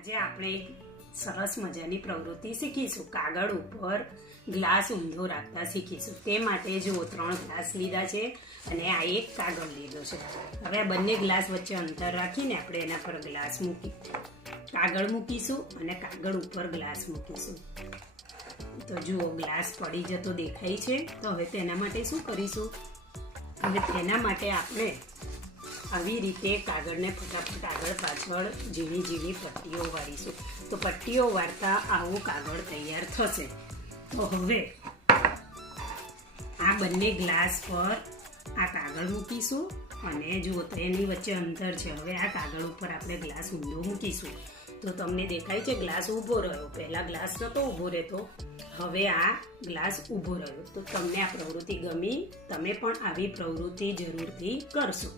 આજે આપણે એક સરસ મજાની પ્રવૃત્તિ શીખીશું. કાગળ ઉપર ગ્લાસ ઊંધો રાખતા શીખીશું. તે માટે જો 3 ગ્લાસ લીધા છે અને આ એક કાગળ લીધો છે. હવે આ બંને ગ્લાસ વચ્ચે અંતર રાખીને આપણે એના પર ગ્લાસ કાગળ મૂકીશું અને કાગળ ઉપર ગ્લાસ મૂકીશું. તો જુઓ, ગ્લાસ પડી જતો દેખાય છે. તો હવે તેના માટે શું કરીશું? હવે તેના માટે આપણે આવી રીતે કાગળને ફટાફટ આગળ પાછળ ઝીણી ઝીણી પટ્ટીઓ વાળીશું. તો પટ્ટીઓ વાળતા આવું કાગળ તૈયાર થશે. તો હવે આ બંને ગ્લાસ પર આ કાગળ મૂકીશું અને જુઓ તો એની વચ્ચે અંતર છે. હવે આ કાગળ ઉપર આપણે ગ્લાસ ઊંધો મૂકીશું. તો તમને દેખાય છે ગ્લાસ ઊભો રહ્યો. પહેલા ગ્લાસ નહોતો ઊભો રહેતો, હવે આ ગ્લાસ ઊભો રહ્યો. તો તમને આ પ્રવૃત્તિ ગમી? તમે પણ આવી પ્રવૃત્તિ જરૂરથી કરશો.